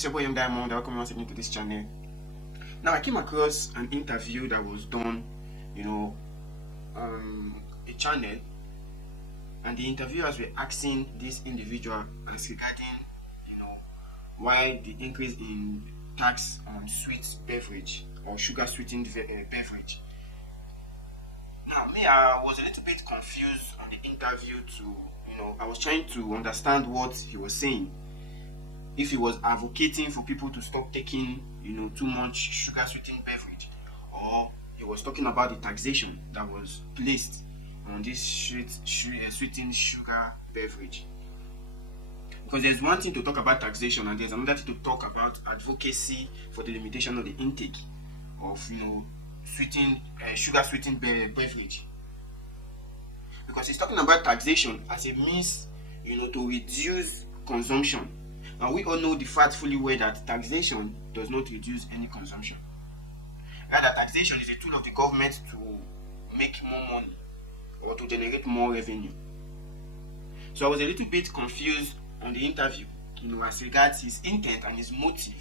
is your boy M Diamond. Welcome once again to this channel. Now, I came across an interview that was done, a channel, and the interviewers were asking this individual as regarding, why the increase in tax on sweet beverage or sugar sweetened beverage. Now, I was a little bit confused on the interview I was trying to understand what he was saying. If he was advocating for people to stop taking, too much sugar sweetened beverage, or he was talking about the taxation that was placed on this sweetened sugar beverage. Because there's one thing to talk about taxation, and there's another thing to talk about advocacy for the limitation of the intake of, sugar sweetened beverage. Because he's talking about taxation as a means, to reduce consumption. Now, we all know the fact fully well that taxation does not reduce any consumption. Rather, taxation is a tool of the government to make more money or to generate more revenue. So I was a little bit confused on the interview, as regards his intent and his motive,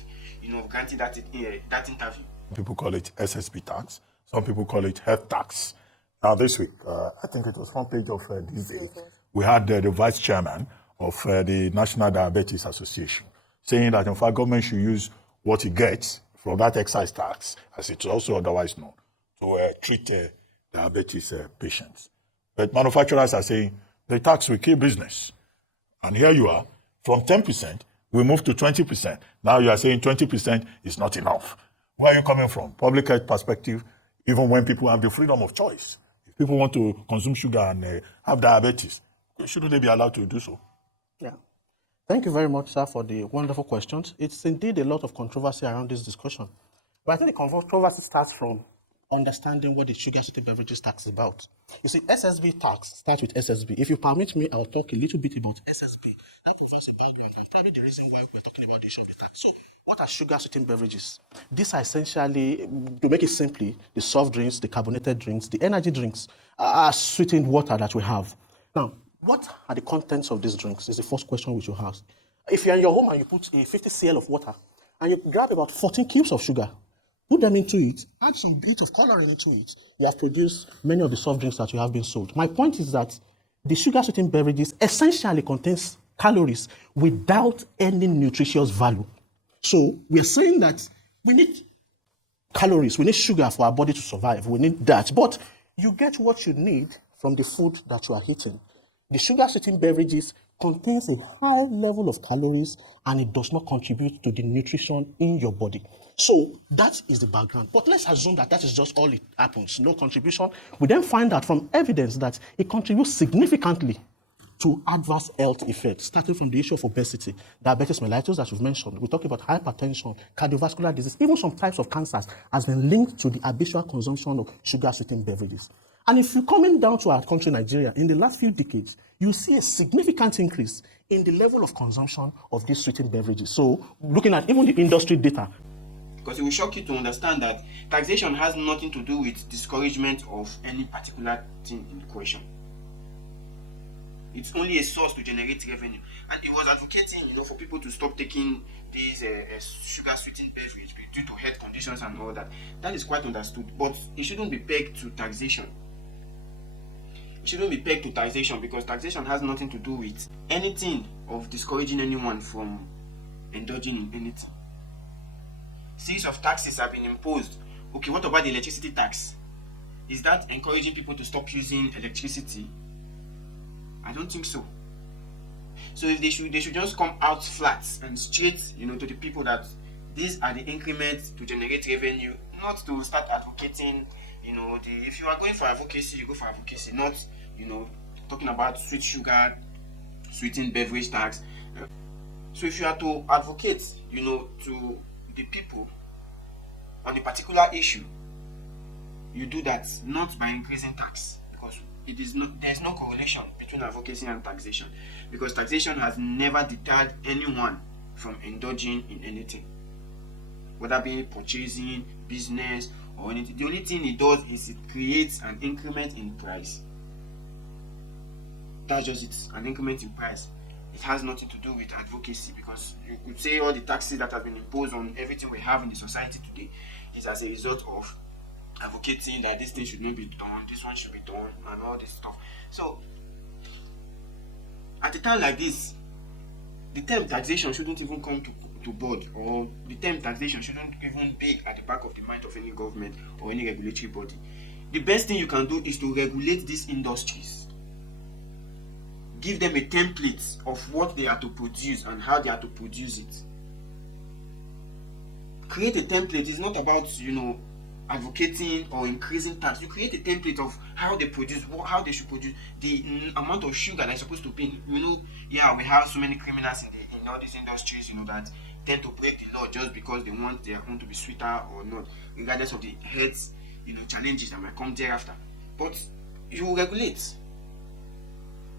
of granting that interview. People call it SSP tax. Some people call it health tax. Now, this week, I think it was front page of this day, we had the vice chairman of the National Diabetes Association saying that, in fact, government should use what it gets from that excise tax, as it's also otherwise known, to treat diabetes patients. But manufacturers are saying the tax will kill business. And here you are, from 10%, we moved to 20%. Now you are saying 20% is not enough. Where are you coming from? Public health perspective, even when people have the freedom of choice. If people want to consume sugar and have diabetes, shouldn't they be allowed to do so? Yeah. Thank you very much, sir, for the wonderful questions. It's indeed a lot of controversy around this discussion. But I think the controversy starts from understanding what the sugar sweetened beverages tax is about. You see, SSB tax starts with SSB. If you permit me, I'll talk a little bit about SSB. That provides a background and probably the reason why we're talking about the issue of the tax. So, what are sugar sweetened beverages? These are essentially, to make it simply, the soft drinks, the carbonated drinks, the energy drinks, sweetened water that we have. Now, what are the contents of these drinks is the first question we should ask. If you're in your home and you put a 50 cl of water and you grab about 14 cubes of sugar, put them into it, add some bit of coloring into it, you have produced many of the soft drinks that you have been sold. My point is that the sugar sweetened beverages essentially contains calories without any nutritious value. So we are saying that we need calories, we need sugar for our body to survive, we need that. But you get what you need from the food that you are eating. The sugar sweetened beverages contains a high level of calories and it does not contribute to the nutrition in your body. So that is the background. But let's assume that that is just all it happens, no contribution. We then find out from evidence that it contributes significantly to adverse health effects, starting from the issue of obesity, diabetes mellitus that you've mentioned. We talk about hypertension, cardiovascular disease, even some types of cancers has been linked to the habitual consumption of sugar sweetened beverages. And if you're coming down to our country, Nigeria, in the last few decades, you see a significant increase in the level of consumption of these sweetened beverages. So, looking at even the industry data. Because it will shock you to understand that taxation has nothing to do with discouragement of any particular thing in question. It's only a source to generate revenue. And it was advocating, for people to stop taking these sugar sweetened beverage due to health conditions and all that. That is quite understood. But it shouldn't be pegged to taxation. It shouldn't be pegged to taxation because taxation has nothing to do with anything of discouraging anyone from indulging in anything. Series of taxes have been imposed. Okay, what about the electricity tax? Is that encouraging people to stop using electricity? I don't think so. So if they should just come out flat and straight, to the people that these are the increments to generate revenue, not to start advocating. If you are going for advocacy, you go for advocacy, not, talking about sweet sugar, sweetened beverage tax. So if you are to advocate, to the people on a particular issue, you do that not by increasing tax, because there's no correlation between advocacy and taxation, because taxation has never deterred anyone from indulging in anything, whether being purchasing, business, or anything. The only thing it does is it creates an increment in price. That's just it, an increment in price. it has nothing to do with advocacy, because you could say all the taxes that have been imposed on everything we have in the society today is as a result of advocating that this thing should not be done, this one should be done, and all this stuff. So, at a time like this, the term taxation shouldn't even come to board, or the term taxation shouldn't even be at the back of the mind of any government or any regulatory body. The best thing you can do is to regulate these industries. Give them a template of what they are to produce and how they are to produce it. Create a template. It's not about, advocating or increasing tax. You create a template of how they produce, how they should produce, the amount of sugar they're supposed to pay. We have so many criminals in all these industries, that tend to break the law just because they want their own to be sweeter or not, regardless of the health, challenges that might come thereafter. But you regulate.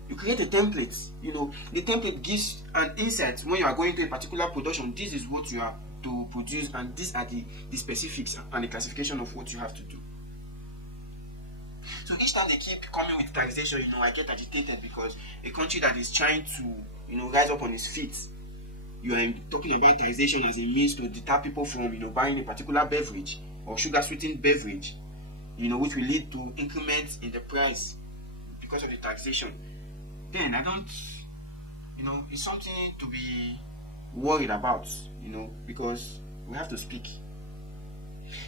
You create a template. The template gives an insight when you are going to a particular production. This is what you are to produce, and these are the specifics and the classification of what you have to do. So each time they keep coming with taxation, I get agitated, because a country that is trying to, rise up on its feet, you are talking about taxation as a means to deter people from, buying a particular beverage or sugar-sweetened beverage, which will lead to increments in the price because of the taxation. Then I don't, it's something to be worried about, because we have to speak.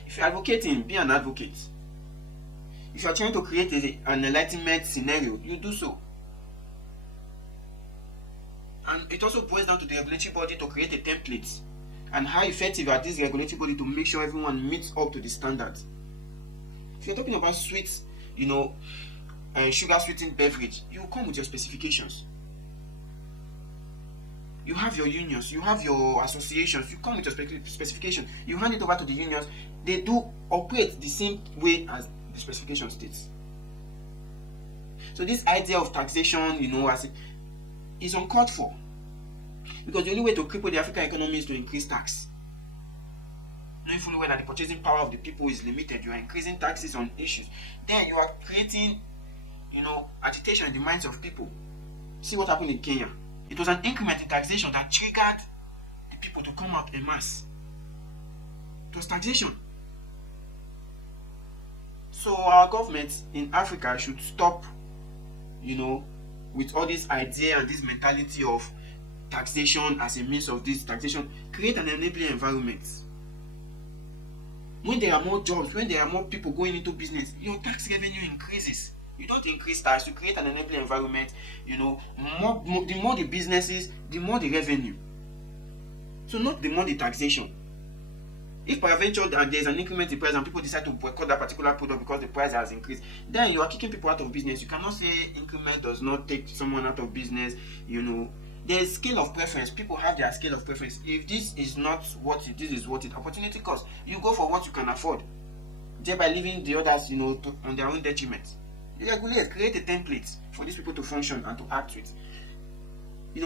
If you're advocating, be an advocate. If you're trying to create an enlightenment scenario, you do so. And it also boils down to the regulatory body to create a template, and how effective are these regulatory body to make sure everyone meets up to the standard. If you're talking about sweet, sugar sweetened beverage, you come with your specifications. You have your unions, you have your associations, you come with your specification, you hand it over to the unions. They do operate the same way as the specification states. So this idea of taxation, is uncalled for, because the only way to cripple the African economy is to increase tax. Knowing fully well that the purchasing power of the people is limited, you are increasing taxes on issues. Then you are creating, agitation in the minds of people. See what happened in Kenya. It was an increment in taxation that triggered the people to come out en masse. It was taxation. So our government in Africa should stop, with all this idea and this mentality of taxation as a means of this taxation. Create an enabling environment. When there are more jobs, when there are more people going into business, your tax revenue increases. You don't increase tax, you create an enabling environment. The more the businesses, the more the revenue. So not the more the taxation. If peradventure there's an increment in price and people decide to boycott that particular product because the price has increased, then you are kicking people out of business. You cannot say increment does not take someone out of business. There's scale of preference. People have their scale of preference. If this is not what it is what it opportunity costs, you go for what you can afford, thereby leaving the others, on their own detriment. Regulate, create a template for these people to function and to act with.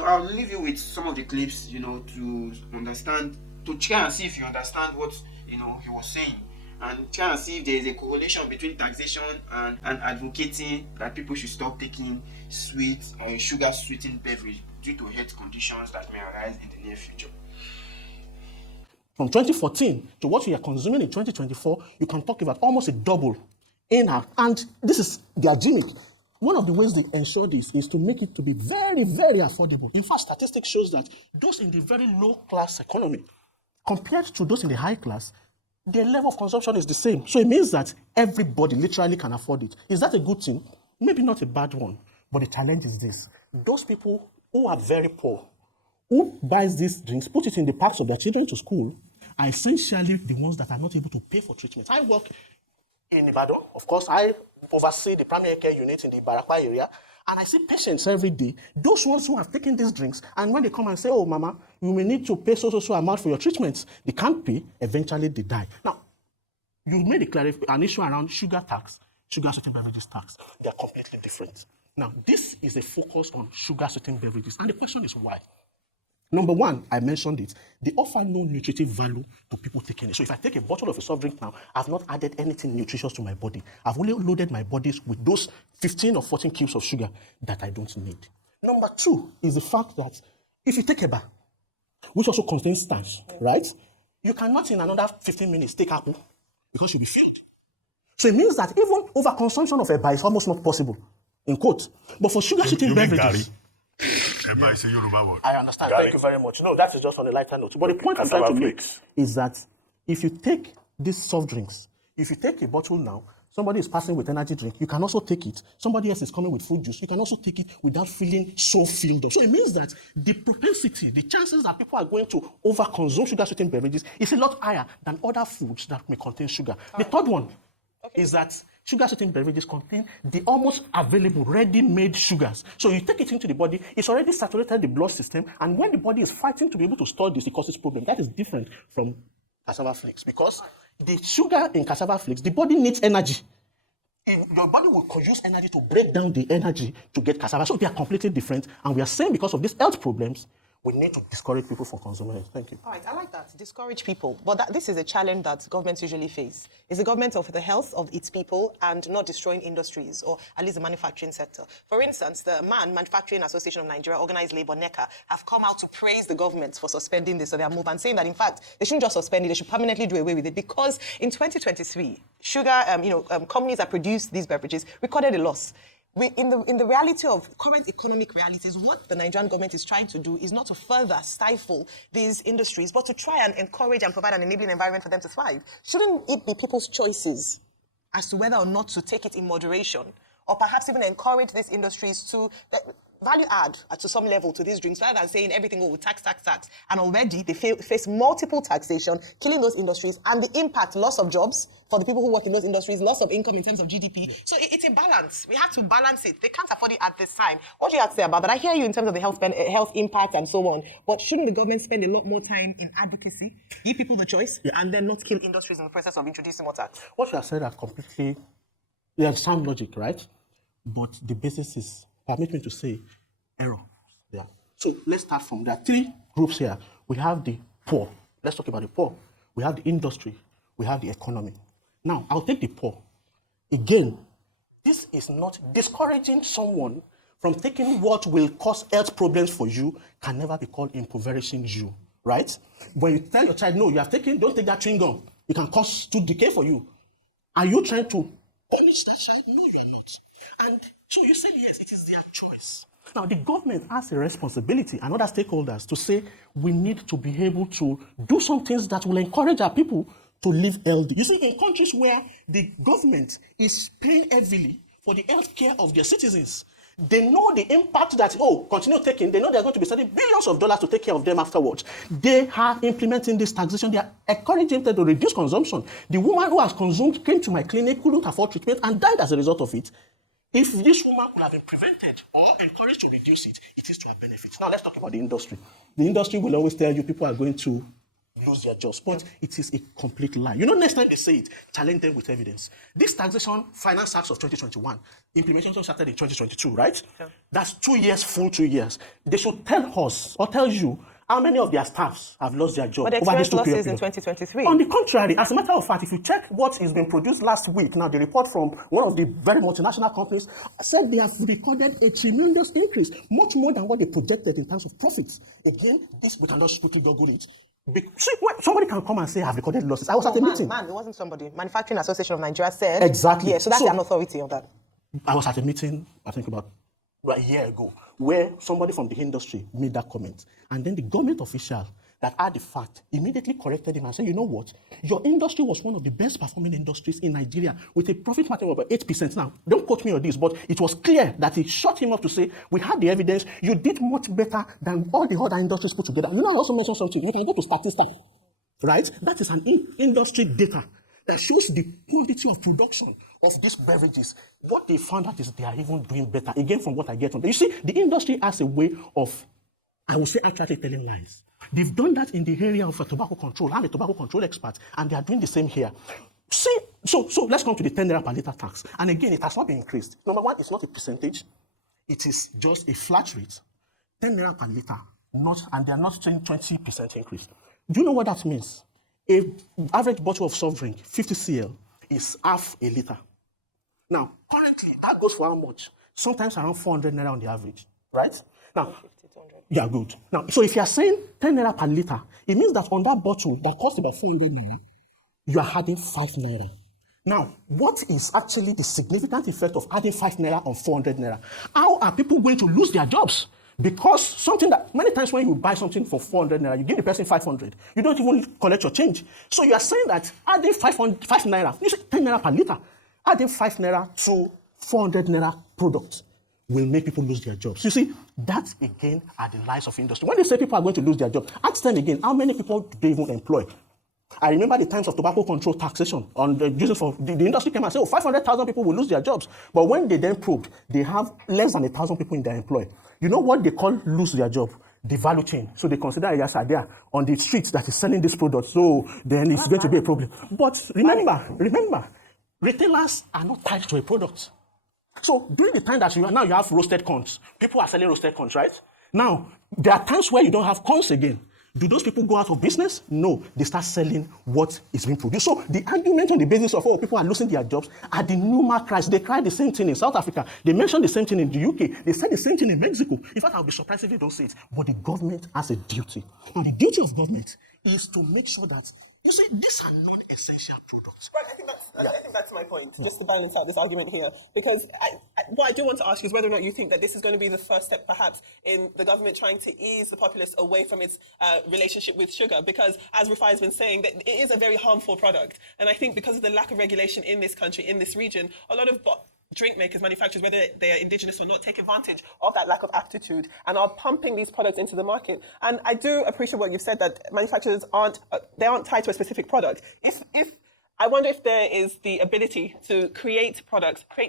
I'll leave you with some of the clips, to understand, to try and see if you understand what, he was saying, and try and see if there is a correlation between taxation and advocating that people should stop taking sweet or sugar sweetened beverage due to health conditions that may arise in the near future. From 2014 to what we are consuming in 2024, you can talk about almost a double in our, and this is their gimmick. One of the ways they ensure this is to make it to be very, very affordable. In fact, statistics shows that those in the very low class economy, compared to those in the high class, their level of consumption is the same. So it means that everybody literally can afford it. Is that a good thing? Maybe not a bad one, but the challenge is this. Those people who are very poor, who buys these drinks, put it in the packs of their children to school, are essentially the ones that are not able to pay for treatment. I work in Ibadan. Of course, I oversee the primary care unit in the Barakwa area, and I see patients every day, those ones who have taken these drinks, and when they come and say, oh, mama, you may need to pay so amount for your treatments, they can't pay, eventually they die. Now, you made an issue around sugar tax, sugar-sweetened beverages tax. They are completely different. Now, this is a focus on sugar-sweetened beverages, and the question is why? Number one, I mentioned it, they offer no nutritive value to people taking it. So if I take a bottle of a soft drink now, I've not added anything nutritious to my body. I've only loaded my body with those 15 or 14 cubes of sugar that I don't need. Number Number two is the fact that if you take a bar, which also contains starch, right? You cannot in another 15 minutes take apple because you'll be filled. So it means that even overconsumption of a bar is almost not possible, in quote. But for sugar-sweetened beverages... Eba is a Yoruba word. I understand. Thank you very much. No, that is just on a lighter note. But the point I'm trying to make is that if you take these soft drinks, if you take a bottle now, somebody is passing with energy drink, you can also take it. Somebody else is coming with fruit juice, you can also take it without feeling so filled up. So it means that the propensity, the chances that people are going to overconsume sugar-sweetened beverages is a lot higher than other foods that may contain sugar. The third one is that sugar-sweetened beverages contain the almost available ready-made sugars. So you take it into the body, it's already saturated the blood system, and when the body is fighting to be able to store this, it causes problems. That is different from cassava flakes, because the sugar in cassava flakes, the body needs energy. Your body will use energy to break down the energy to get cassava. So they are completely different, and we are saying because of these health problems, we need to discourage people from consuming it. Thank you. All right, I like that. Discourage people. But this is a challenge that governments usually face. It's the government of the health of its people and not destroying industries, or at least the manufacturing sector. For instance, the Manufacturing Association of Nigeria, Organized Labour, NECA, have come out to praise the government for suspending this of their move and saying that, in fact, they shouldn't just suspend it, they should permanently do away with it, because in 2023, sugar, companies that produce these beverages recorded a loss. In the reality of current economic realities, what the Nigerian government is trying to do is not to further stifle these industries, but to try and encourage and provide an enabling environment for them to thrive. Shouldn't it be people's choices as to whether or not to take it in moderation, or perhaps even encourage these industries to value add to some level to these drinks, rather than saying everything will tax. And already they face multiple taxation, killing those industries, and the impact, loss of jobs for the people who work in those industries, loss of income in terms of GDP. So it's a balance. We have to balance it. They can't afford it at this time. What do you have to say about that? I hear you in terms of the health impact and so on, but shouldn't the government spend a lot more time in advocacy, give people the choice, and then not kill industries in the process of introducing more tax? What you have said are completely, there's some logic, right? But the basis is, permit me to say, error. Yeah. So let's start from there. Three groups here. We have the poor. Let's talk about the poor. We have the industry. We have the economy. Now, I'll take the poor. Again, this is not discouraging someone from taking what will cause health problems for you, can never be called impoverishing you, right? When you tell your child, no, you have taken, don't take that chewing gum, it can cause tooth decay for you. Are you trying to punish that child? No, you are not. And so you said yes, it is their choice. Now, the government has a responsibility and other stakeholders to say we need to be able to do some things that will encourage our people to live healthy. You see, in countries where the government is paying heavily for the health care of their citizens, they know the impact that, continue taking, they know they're going to be spending billions of dollars to take care of them afterwards. They are implementing this taxation. They are encouraging them to reduce consumption. The woman who has consumed came to my clinic, couldn't afford treatment, and died as a result of it. If this woman could have been prevented or encouraged to reduce it, it is to her benefit. Now, let's talk about the industry. The industry will always tell you people are going to lose their jobs, but it is a complete lie. Next time they say it, challenge them with evidence. This taxation finance acts of 2021, implementation started in 2022, right? Yeah. That's 2 years, full 2 years. They should tell us or tell you how many of their staffs have lost their job. But over this losses in 2023. On the contrary, as a matter of fact, if you check what is being produced last week, now the report from one of the very multinational companies said they have recorded a tremendous increase, much more than what they projected in terms of profits. Again, this we can just quickly Google it. Somebody can come and say, I've recorded losses. I was at a meeting. It wasn't somebody. Manufacturing Association of Nigeria said. Exactly. Yeah, so that's an authority on that. I was at a meeting, I think about a year ago, where somebody from the industry made that comment. And then the government official that had the fact immediately corrected him and said, you know what? Your industry was one of the best performing industries in Nigeria with a profit margin of about 8%. Now, don't quote me on this, but it was clear that he shut him up to say, we had the evidence, you did much better than all the other industries put together. I also mentioned something, you can go to statistics, right? That is an industry data that shows the quality of production of these beverages. What they found out is they are even doing better. Again, from what I get from them. You see, the industry has a way of, I would say, actually telling lies. They've done that in the area of tobacco control. I'm a tobacco control expert, and they are doing the same here. See, so let's come to the 10 naira per litre tax. And again, it has not been increased. Number one, it's not a percentage. It is just a flat rate. 10 naira per litre, and they are not saying 20% increase. Do you know what that means? An average bottle of soft drink, 50 cl, is half a litre. Now, currently, that goes for how much? Sometimes around 400 naira on the average, right? Now, 50, 200. yeah, good. Now, so if you are saying 10 naira per liter, it means that on that bottle that costs about 400 naira, you are adding 5 naira. Now, what is actually the significant effect of adding 5 naira on 400 naira? How are people going to lose their jobs? Because something that many times when you buy something for 400 naira, you give the person 500. You don't even collect your change. So you are saying that adding 5 naira, you say 10 naira per liter, adding 5 naira to 400 naira product will make people lose their jobs. You see, that again are the lies of industry. When they say people are going to lose their jobs, ask them again, how many people do they even employ? I remember the times of tobacco control taxation on the using for the industry came and said, 500,000 people will lose their jobs. But when they then probed, they have less than 1,000 people in their employ. You know what they call lose their job? The value chain. So they consider a there on the streets that is selling this product. So then it's going to be a problem. But remember, retailers are not tied to a product. So during the time that you have roasted corns, people are selling roasted corns, right? Now, there are times where you don't have corns again. Do those people go out of business? No, they start selling what is being produced. So the argument on the basis of, people are losing their jobs at the Numa crisis. They cried the same thing in South Africa. They mentioned the same thing in the UK. They said the same thing in Mexico. In fact, I'll be surprised if they don't say it. But the government has a duty. And the duty of government is to make sure that, you see, these are non-essential products. Right, I think that's my point, just to balance out this argument here. Because what I do want to ask you is whether or not you think that this is going to be the first step, perhaps, in the government trying to ease the populace away from its relationship with sugar. Because, as Rufai has been saying, that it is a very harmful product. And I think because of the lack of regulation in this country, in this region, a lot of drink makers, manufacturers, whether they're indigenous or not, take advantage of that lack of aptitude and are pumping these products into the market. And I do appreciate what you've said, that manufacturers aren't tied to a specific product. I wonder if there is the ability to create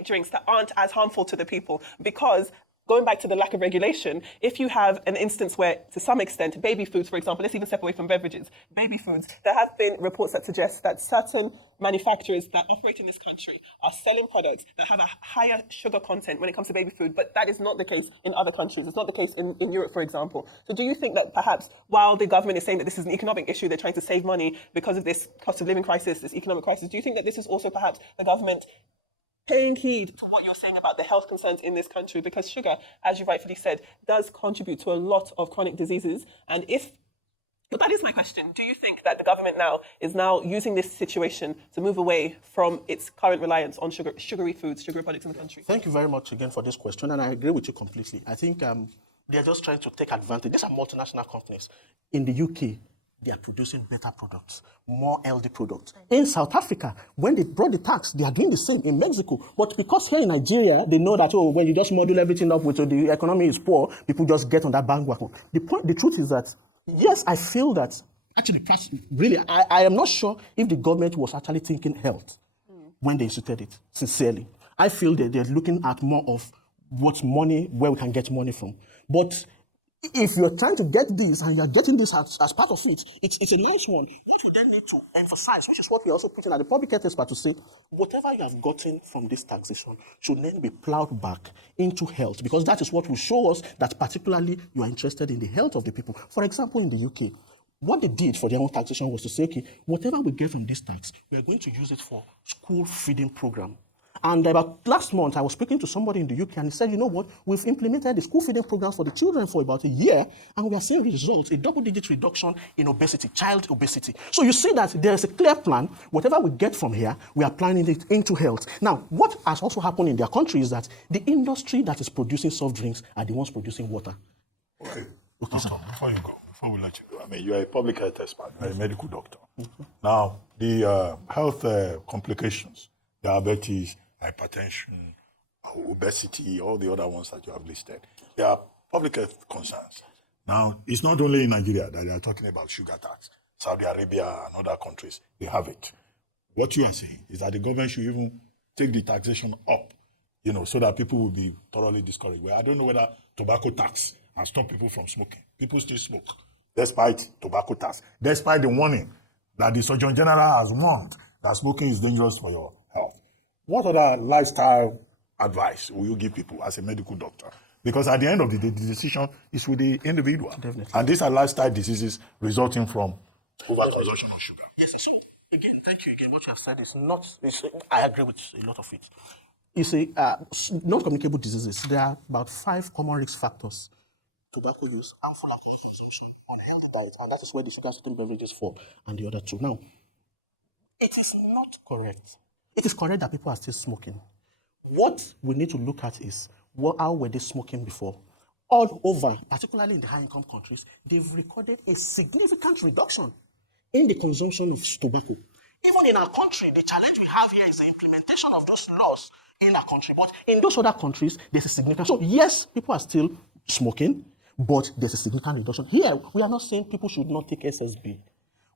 drinks that aren't as harmful to the people, because going back to the lack of regulation, if you have an instance where, to some extent, baby foods, for example, let's even step away from beverages, baby foods, there have been reports that suggest that certain manufacturers that operate in this country are selling products that have a higher sugar content when it comes to baby food, but that is not the case in other countries. It's not the case in Europe, for example. So do you think that perhaps while the government is saying that this is an economic issue, they're trying to save money because of this cost of living crisis, this economic crisis, do you think that this is also perhaps the government paying heed to what you're saying about the health concerns in this country? Because sugar, as you rightfully said, does contribute to a lot of chronic diseases. But that is my question. Do you think that the government now is using this situation to move away from its current reliance on sugary foods, sugary products in the country? Thank you very much again for this question, and I agree with you completely. I think they're just trying to take advantage. These are multinational companies. In the UK, they are producing better products, more healthy products. In South Africa, when they brought the tax, they are doing the same. In Mexico, but because here in Nigeria, they know that, when you just model everything up with the economy is poor, people just get on that bandwagon. The truth is that, yes, I feel that, actually, really, I am not sure if the government was actually thinking health when they instituted it, sincerely. I feel that they're looking at more of where we can get money from. But if you're trying to get this and you're getting this as part of it, it's a nice one. What you then need to emphasize, which is what we're also putting at the public health expert to say, whatever you have gotten from this taxation should then be plowed back into health, because that is what will show us that particularly you are interested in the health of the people. For example, in the UK, what they did for their own taxation was to say, okay, whatever we get from this tax, we are going to use it for school feeding program. And about last month, I was speaking to somebody in the UK, and he said, you know what, we've implemented the school feeding programs for the children for about a year, and we are seeing results, a double-digit reduction in obesity, child obesity. So you see that there is a clear plan. Whatever we get from here, we are planning it into health. Now, what has also happened in their country is that the industry that is producing soft drinks are the ones producing water. Okay, sir. Before we let you go, you are a public health expert, a medical doctor. Mm-hmm. Now, the health complications, diabetes, hypertension, obesity, all the other ones that you have listed, they are public health concerns. Now, it's not only in Nigeria that they are talking about sugar tax. Saudi Arabia and other countries, they have it. What you are saying is that the government should even take the taxation up, so that people will be thoroughly discouraged. Well, I don't know whether tobacco tax has stopped people from smoking. People still smoke, despite tobacco tax, despite the warning that the Surgeon General has warned that smoking is dangerous for your health. What other lifestyle advice will you give people as a medical doctor? Because at the end of the day, the decision is with the individual. Definitely. And these are lifestyle diseases resulting from overconsumption of sugar. Yes, so again, thank you again. What you have said is I agree with a lot of it. You see, non-communicable diseases, there are about 5 common risk factors tobacco use, harmful alcohol consumption, unhealthy diet, and that is where the sugar-sweetened beverages fall, and the other two. Now, it is not correct. It is correct that people are still smoking. What we need to look at is how were they smoking before? All over, particularly in the high-income countries, they've recorded a significant reduction in the consumption of tobacco. Even in our country, the challenge we have here is the implementation of those laws in our country. But in those other countries, there's a significant. So yes, people are still smoking, but there's a significant reduction. Here, we are not saying people should not take SSB.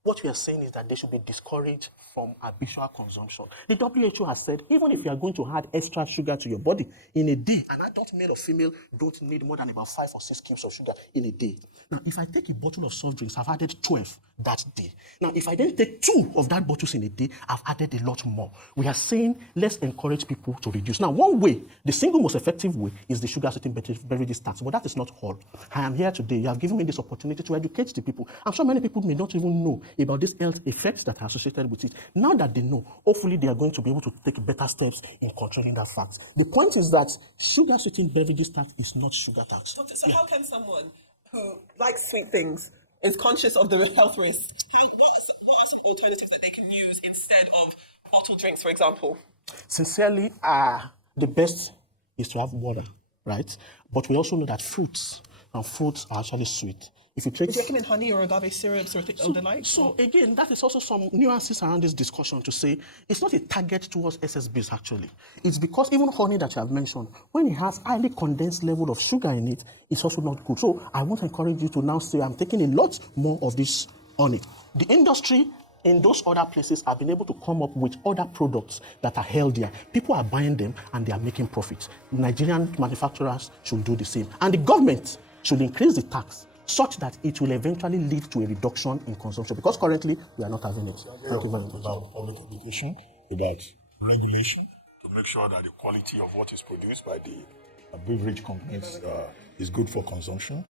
What we are saying is that they should be discouraged from habitual consumption. The WHO has said, even if you are going to add extra sugar to your body in a day, an adult male or female don't need more than about 5 or 6 cubes of sugar in a day. Now, if I take a bottle of soft drinks, I've added 12 that day. Now, if I then take 2 of that bottles in a day, I've added a lot more. We are saying, let's encourage people to reduce. Now, one way, the single most effective way, is the sugar-sweetened beverages tax. But that is not all. I am here today. You have given me this opportunity to educate the people. I'm sure many people may not even know about these health effects that are associated with it. Now that they know, hopefully they are going to be able to take better steps in controlling that fact. The point is that sugar-sweetened beverages tax is not sugar tax. Doctor, so how can someone who likes sweet things, is conscious of the health risks, what are some alternatives that they can use instead of bottled drinks, for example? Sincerely, the best is to have water, right? But we also know that fruits are actually sweet. If you take, would you recommend honey or agave syrups or the like? So again, that is also some nuances around this discussion to say it's not a target towards SSBs actually. It's because even honey that you have mentioned, when it has highly condensed level of sugar in it, it's also not good. So I want to encourage you to now say I'm taking a lot more of this honey. The industry in those other places have been able to come up with other products that are healthier. People are buying them and they are making profits. Nigerian manufacturers should do the same. And the government should increase the tax such that it will eventually lead to a reduction in consumption, because currently we are not having it. Thank you very much. About public education, about regulation, to make sure that the quality of what is produced by the beverage companies is good for consumption.